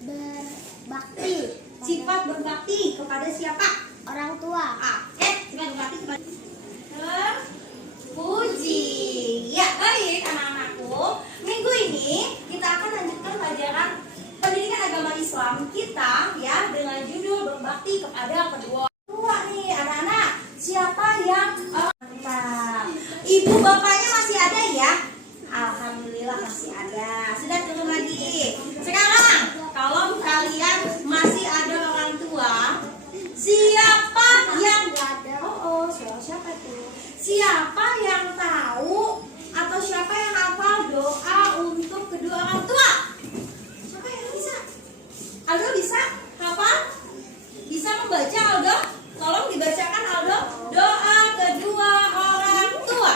Berbakti. Sifat berbakti kepada siapa? Orang tua. Sifat berbakti kepada terpuji. Ya, baik anak-anakku. Minggu ini kita akan lanjutkan pelajaran pendidikan agama Islam kita ya dengan judul berbakti kepada kedua orang tua nih anak-anak. Siapa yang ibu bapaknya masih ada ya? Alhamdulillah masih ada. Sudah turun lagi. Sekarang kalau kalian masih ada orang tua, siapa yang siapa tuh? Siapa yang tahu atau siapa yang hafal doa untuk kedua orang tua? Siapa yang bisa? Aldo bisa hafal? Bisa membaca Aldo? Tolong dibacakan Aldo doa kedua orang tua.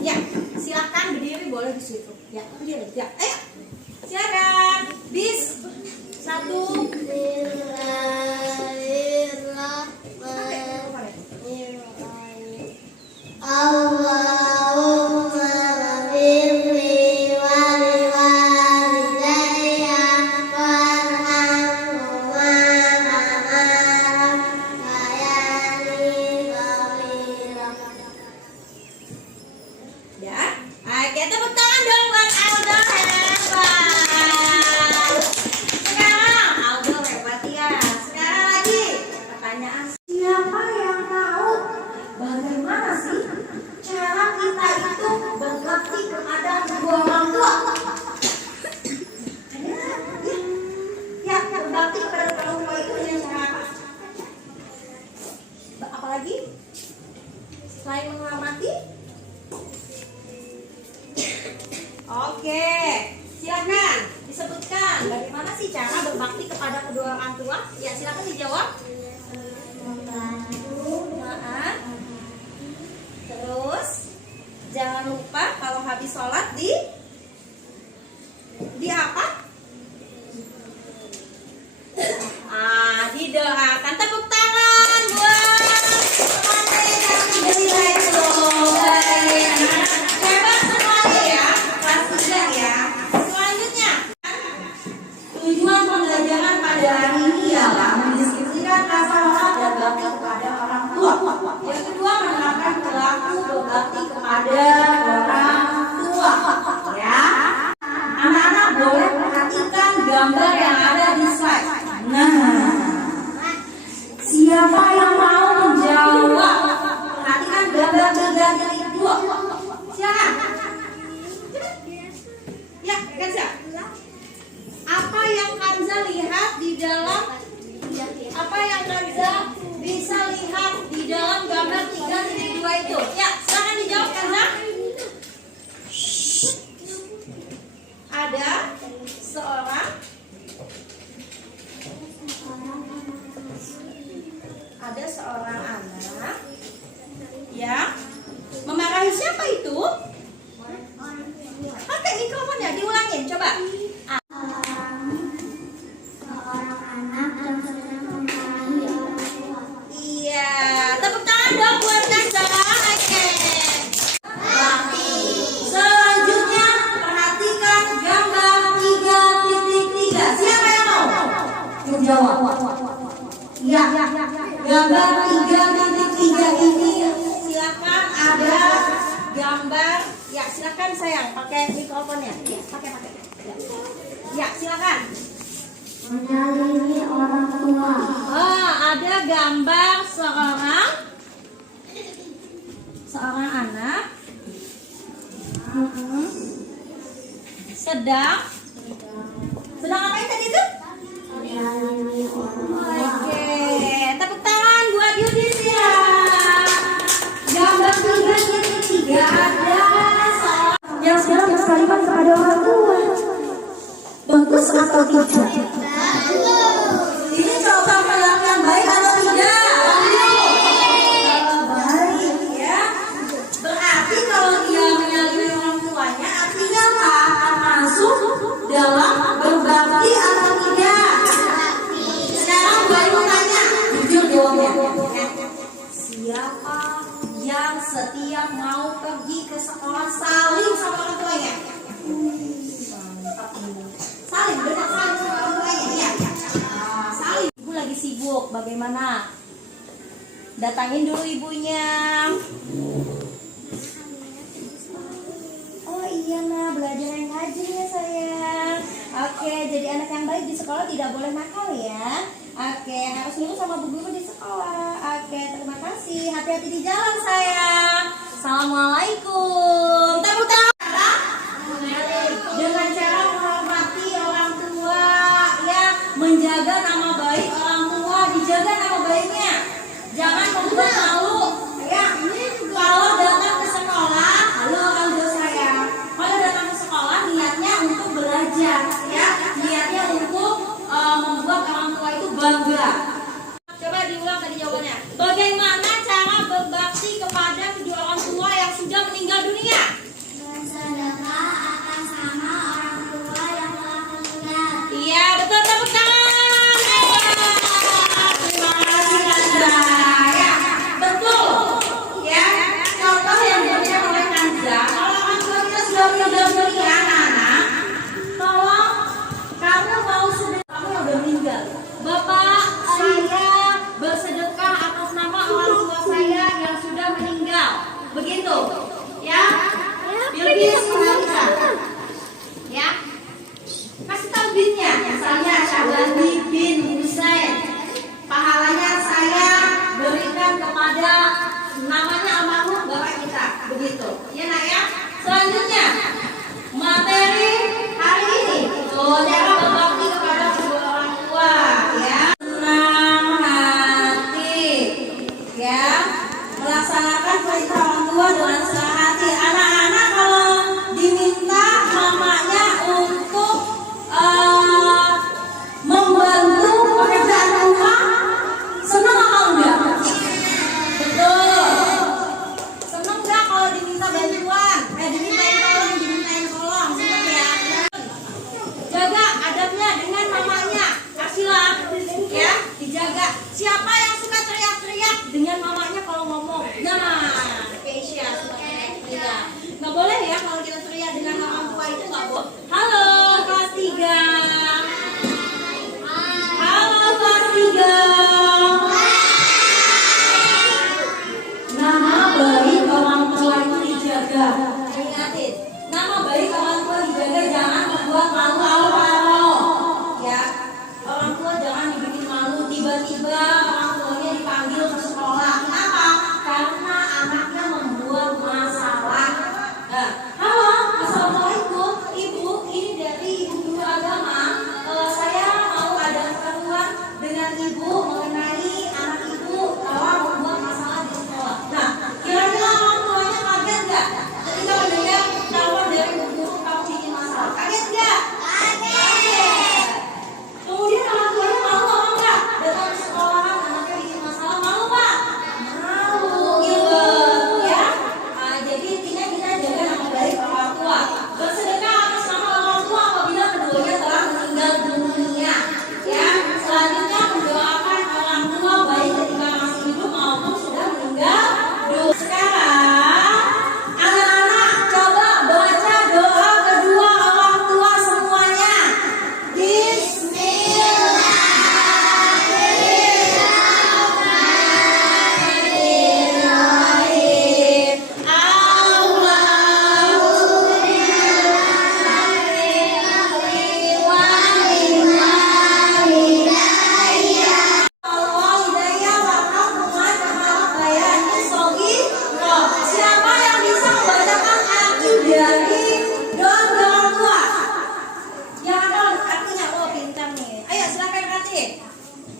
Ya, silakan berdiri boleh di situ. Ya, berdiri. Ya, ayo. Silakan. Bis 1. Selain menghormati? Oke, silakan disebutkan bagaimana sih cara berbakti kepada kedua orang tua? Ya, silakan dijawab. Terus jangan lupa kalau habis sholat di apa? Didoakan. Tepuk tangan buat hebat semuanya ya, kelas 3 ya. Selanjutnya, tujuan pembelajaran pada hari ini ialah mendiskusikan rasa hormat dan bakti kepada orang tua. Yang kedua, menerapkan perilaku berbakti kepada orang tua. Ya, anak-anak boleh perhatikan gambar yang ada di slide. Nah, siapa yang mau menjawab? Perhatikan gambar 3.2. Silakan. Ya, Kanza. Apa yang Kanza lihat di dalam? Apa yang Kanza bisa lihat di dalam gambar 3.2 itu? Ya, silakan dijawab Kanza. Ada seorang anak ya memarahi siapa itu? Pakai mikrofonnya, diulangin coba. Seorang anak yang sedang memarahi orang tua. Iya, tepuk tangan dong buat Kanza. Oke. Selanjutnya perhatikan gambar 3.3. Siapa yang mau menjawab? Ya. Gambar 3.3 ini silakan ada gambar. Ya, silakan sayang pakai mikrofonnya. Ya, pakai. Ya, silakan. Menyalingi orang tua. Ada gambar seorang anak sedang apa tadi itu? Menyalingi orang tua. Oke, tepuk tangan buat Yudhistira. Gambar 3.3 ada seorang yang sedang berkalimat kepada orang tua. Bagus atau tidak? Ini coba yang baik atau tidak? Baik ya. Berarti kalau dia menyalimi orang tuanya, artinya apa? Masuk dalam berbakti atau tidak? Sekarang gue mau tanya, jujur jawabnya. Siapa yang setiap mau pergi ke sekolah saling sama orang tuanya? Saling, benar saling sama orang tuanya. Ya. sibuk. Bagaimana? Datangin dulu ibunya. Oh iya nah, belajar yang rajin ya sayang. Oke, jadi anak yang baik di sekolah tidak boleh nakal ya. Oke, harus nurut sama bu guru di sekolah. Oke, terima kasih. Hati-hati di jalan sayang. Assalamualaikum. Tepuk tangan. Dengan cara menghormati orang tua, ya, menjaga nama baik orang tua, dijaga nama baiknya. Jangan membuat malu, ya. Kalau datang ke sekolah, halo orang tua saya. Kalau datang ke sekolah niatnya untuk belajar, ya. Niatnya untuk membuat orang tua itu bangga. Coba diulang tadi jawabannya. Bagaimana cara berbakti kepada kedua orang tua yang sudah meninggal dunia? Bersedekah atas nama orang tua yang telah meninggal. Iya, betul, tepuk tangan. Terima kasih Kanda. Ya, betul. Ya, contoh yang diberikan oleh Kanda. Kalau orang tua kita sudah meninggal dunia, anak-anak, tolong kamu mau sedekah kamu yang udah meninggal. Bapak, saya bersedekah atas nama orang tua saya yang sudah meninggal. Begitu, ya. Bilqis Nurhaliza. Ya. Kasih tahu binnya, misalnya Syahbandi bin Husain. Pahalanya saya berikan kepada namanya almarhum bapak kita. Begitu. Ya nak ya. Selanjutnya materi hari ini. Cara berbakti kepada kedua orang tua. Ya. Senang hati. Ya. Melaksanakan perintah orang tua dengan senang hati. Anak-anak kalau diminta mamanya untuk membantu pekerjaan rumah, senang apa enggak? Betul. Senang enggak kalau diminta bantuan? Dimintain tolong, senang ya. Jaga adabnya dengan mamanya. Kasihlah, ya, dijaga. Siapa yang suka teriak-teriak dengan mamanya kalau ngomong? Nah, Keisha suka teriak-teriak. Nggak boleh ya kalau kita teriak dengan orang tua itu nggak boleh. Halo kelas 3. Halo kelas 3. Nama baik orang tua itu dijaga. Ingatin, nama baik orang tua dijaga, jangan membuat malu awal-awal. Ya, orang tua jangan dibikin malu tiba-tiba orang tuanya dipanggil ke sekolah. Kenapa? Karena anaknya membuat masalah. Nah, halo, assalamualaikum, ibu. Ini dari ibu guru agama. Saya mau ada keperluan dengan ibu mengenai anak ibu kalau membuat masalah di sekolah. Nah, kira-kira orang tuanya kaget nggak ketika mendengar telepon dari ibu guru kamu bikin masalah? Kaget nggak? Kaget. Kemudian orang tuanya malu apa enggak? Datang ke sekolahan anaknya bikin masalah, malu pak? Malu, gitu ya. Jadi intinya kita jaga nama baik orang tua. Bersedekah atas nama orang tua apabila keduanya telah meninggal dunia. Ya, selanjutnya mendoakan orang tua baik ketika masih hidup maupun sudah meninggal dunia. Sekarang anak-anak coba baca doa kedua orang tua semuanya. Siapa yang bisa membacakan arti dari doa kedua orang tua? Yang ada artinya, oh pintar nih. Ayo silakan Rati,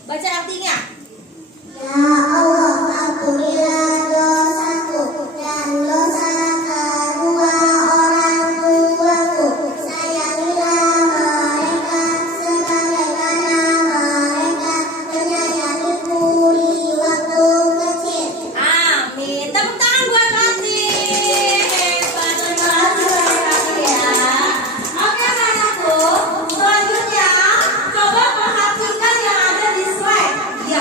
baca artinya. Ya Allah, ampunilah dosaku dan dosa kedua orang tuaku. Sayangilah mereka sebagaimana mereka menyayangiku di waktu kecil. Amin. Tepuk tangan buat Rati. Hebat, terima kasih Rati ya. Oke anakku, selanjutnya coba perhatikan yang ada di slide. Ya,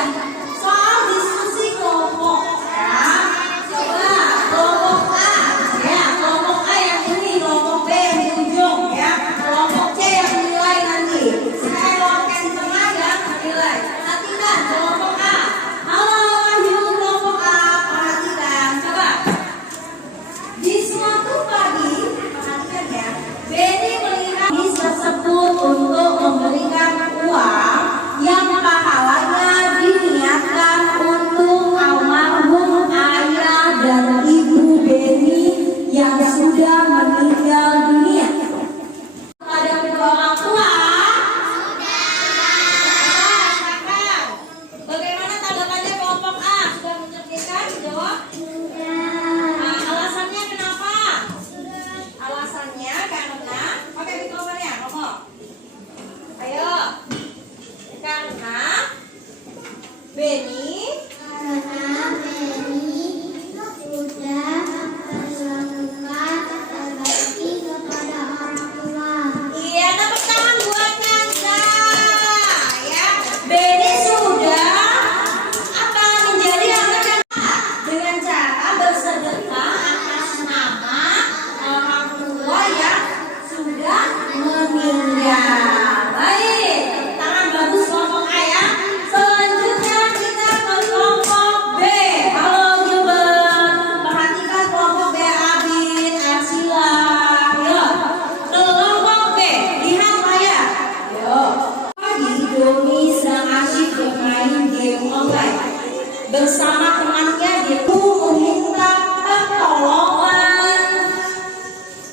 bersama temannya dia meminta pertolongan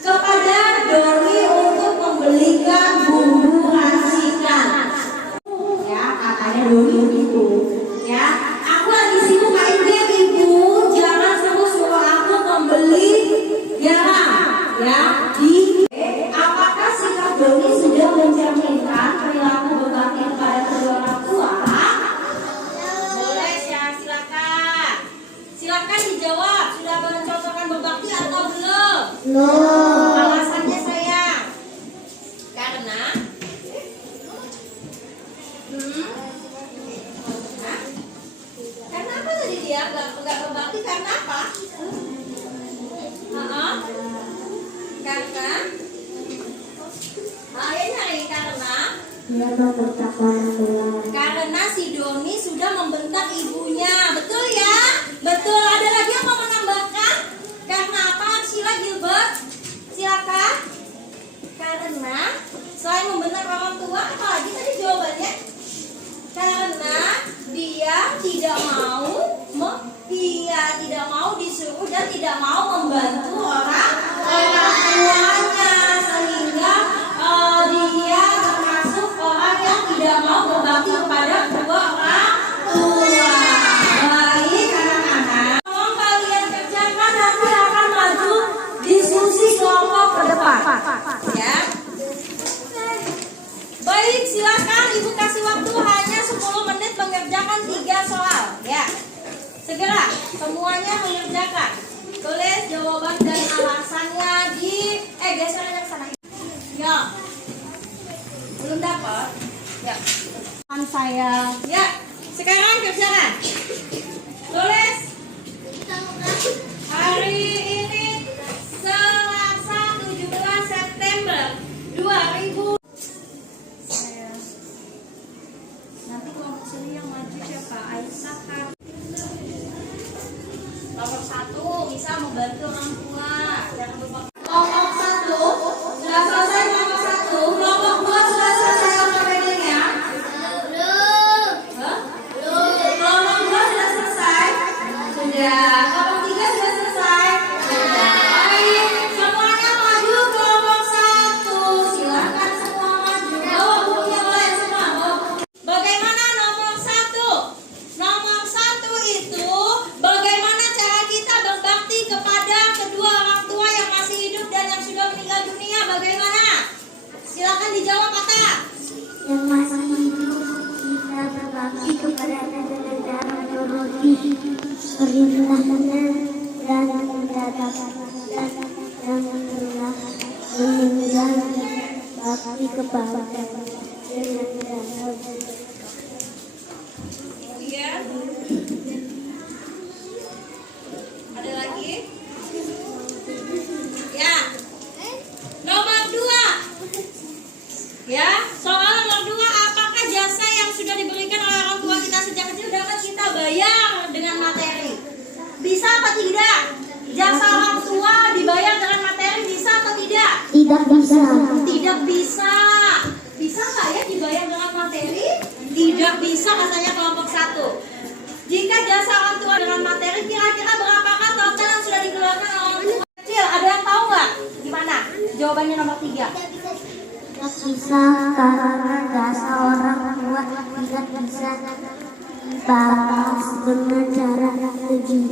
kepada Doni untuk membelikan bumbu racikan. Ya, katanya Doni begitu. Ya, aku lagi sibuk main game ibu, jangan suruh aku membeli garam. Ya, apakah sikap Doni sudah mencerminkan perilaku berbakti kepada kedua orang tua? Boleh ya, silakan. Silakan dijawab. Sudah mencontohkan berbakti atau belum? Belum. Alasannya sayang. Karena Hah? Karena apa tadi dia nggak berbakti? Karena apa? Karena nyari karena Dia membentak orang tua. karena si Doni sudah membentak ibunya. Betul ya? Betul. Ada lagi yang mau menambahkan? Karena apa? Sila Gilbert, silakan. Karena selain membentak orang tua, apa lagi tadi jawabannya? Karena dia tidak mau disuruh dan tidak mau membantu orang tuanya, sehingga dia termasuk orang yang tidak mau berbakti kepada kedua orang tua. Baik anak-anak, tolong kalian kerjakan, nanti akan maju diskusi kelompok ke depan. Ya. Baik, silakan Ibu kasih waktu hanya 10 menit mengerjakan 3 soal. Ya. Segera semuanya mengerjakan. Tulis jawaban dan alasannya di geser aja ke sana. Ya. Belum dapat? Ya. Kan saya. Ya. Sekarang kerjakan. Tulis. Hari ini Selasa 17 September 2000. Nanti kelompok sini yang maju siapa? Aisyah kan. Nomor 1 bisa membantu orang tua. Jangan lupa. Kelompok 1 sudah selesai. Kelompok 1. Kelompok 2 sudah selesai alfabetnya. Belum. Hah? Kelompok 2 sudah selesai. Sudah. Kelompok 3 sudah selesai. Sudah. Baik, semuanya maju kelompok 1. Silakan semua maju. Bawa bukunya, boleh semua. Bagaimana nomor 1? Nomor 1 itu bagaimana cara kita berbakti kepada kedua orang tua yang masih hidup dan yang sudah meninggal dunia. Bagaimana? Silakan dijawab kata. Yang masih hidup kita berbakti kepada negara menuruti perintahnya dan mendadak dan yang meninggal bakti kepada dengan Iya. Ada lagi? Ya. Nomor 2. Ya, soal nomor 2, apakah jasa yang sudah diberikan oleh orang tua kita sejak kecil dapat kita bayar dengan materi? Bisa apa tidak? Jasa orang tua dibayar dengan materi bisa atau tidak? tidak bisa. Tidak bisa. Bisa nggak ya dibayar dengan materi? Tidak bisa katanya kelompok 1. Jika jasa orang tua dengan materi, kira-kira berapakah total yang sudah dikeluarkan oleh orang tua kecil? Ada yang tahu nggak? Gimana? Jawabannya nomor 3. Tidak bisa karena jasa orang tua tidak bisa dibalas dengan cara keji.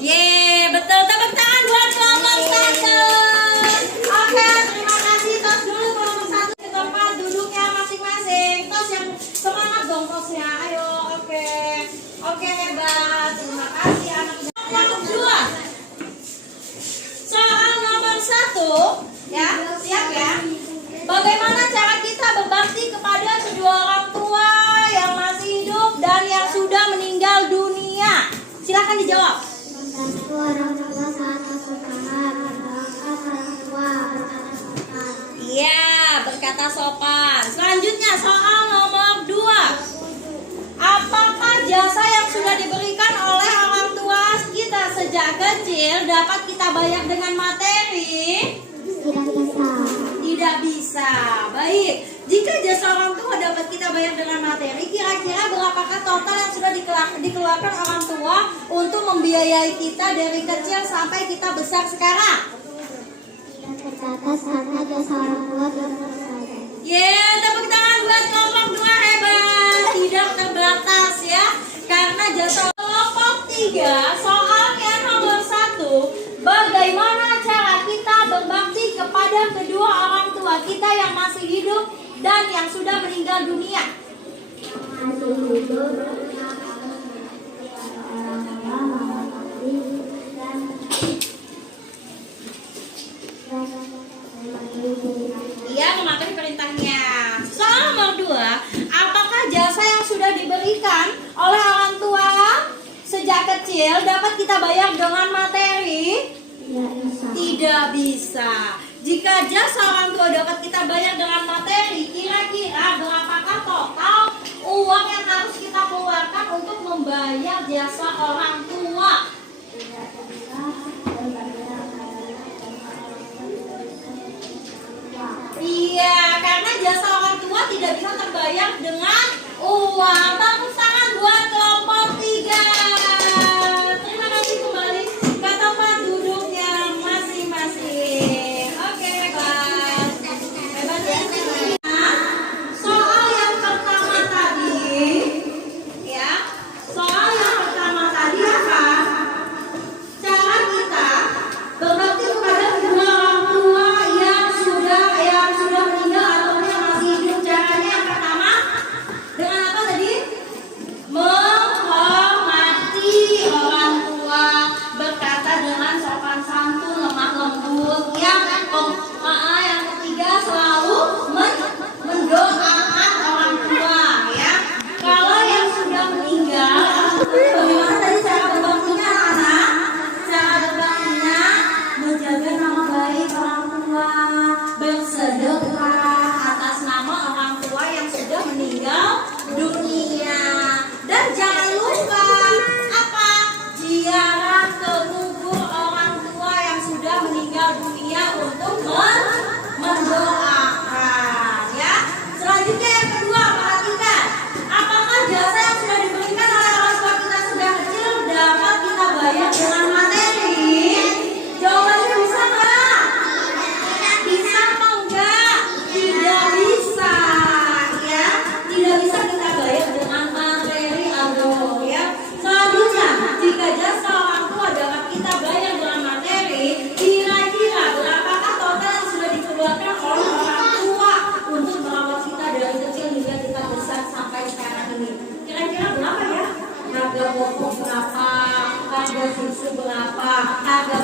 Yeay, betul. Tepuk tangan buat kelompok 1. Oke, terima kasih. Tos dulu kelompok 1 ke tempat duduknya masing-masing. Tos yang semangat dong tosnya. Ayo, oke. Oke, hebat. Terima kasih anak. Kelompok 2. Soal nomor 1. Ya, siap ya. Bagaimana cara kita berbakti kepada kedua orang tua yang masih hidup dan yang sudah meninggal dunia? Silakan dijawab. Membantu orang tua saat kesusahan, berangkat orang tua berkata sopan. Iya, berkata sopan. Selanjutnya soal nomor 2. Apakah jasa yang sudah diberikan oleh orang tua kita sejak kecil dapat kita bayar dengan materi? Tidak bisa. Tidak bisa. Baik, jika jasa orang tua dapat kita bayar dengan materi, kira-kira berapa berapakah total yang sudah dikeluarkan orang tua untuk membiayai kita dari kecil sampai kita besar sekarang? Tidak terbatas karena jasa orang tua tidak terbatas. Tepuk tangan buat kelompok 2, hebat. Tidak terbatas ya, karena jasa. Kelompok 3, soalnya nomor 1, bagaimana cara kita berbakti kepada kedua orang tua kita yang masih hidup dan yang sudah meninggal dunia? Masih hidup, kita harus berbakti pada orang tua, menghormati dan Ia mematuhi perintahnya. Soal nomor 2, apakah jasa yang sudah diberikan oleh orang tua sejak kecil dapat kita bayar dengan materi? tidak bisa. Tidak bisa. Jika jasa orang tua dapat kita bayar dengan materi, kira-kira berapakah total uang yang harus kita keluarkan untuk membayar jasa orang tua? Tidak bisa berbayar Iya, karena jasa orang tua tidak bisa terbayar dengan uang. Tepuk tangan buat kelompok 3. Terima kasih, kembali ke tempat duduknya masing-masing. Oke, hebat. Hebat ya. Soal yang pertama tadi, ya. Soal yang pertama tadi apa? Cara kita berbakti kepada kedua orang tua yang sudah meninggal atau yang masih hidup. Caranya yang pertama dengan apa tadi? Menghormati orang tua, berkata dengan sopan santun, lemah lembut. Yang ketiga selalu mendoakan orang tua, ya. Kalau yang sudah meninggal, bagaimana tadi cara berbaktinya anak-anak? Cara berbaktinya menjaga nama baik orang tua, bersedekah atas nama orang tua yang sudah meninggal dunia. Dan jangan lupa apa? Ziarah ke kubur orang tua yang sudah meninggal dunia untuk mendoakan, ya. Selanjutnya yang kedua, perhatikan. Apakah jasa yang sudah diberikan oleh orang tua kita sejak kecil dapat kita bayar dengan materi? Jawabannya bisa nggak? Bisa apa enggak? Tidak bisa, ya. Tidak bisa kita bayar dengan materi, aduh, ya. Selanjutnya, jika jasa orang tua dapat kita bayar dengan materi, kira-kira berapakah total yang sudah dikeluarkan oleh orang tua untuk merawat kita dari kecil hingga kita besar sampai sekarang ini? Kira-kira berapa ya? Harga pokok berapa? Harga susu berapa? Harga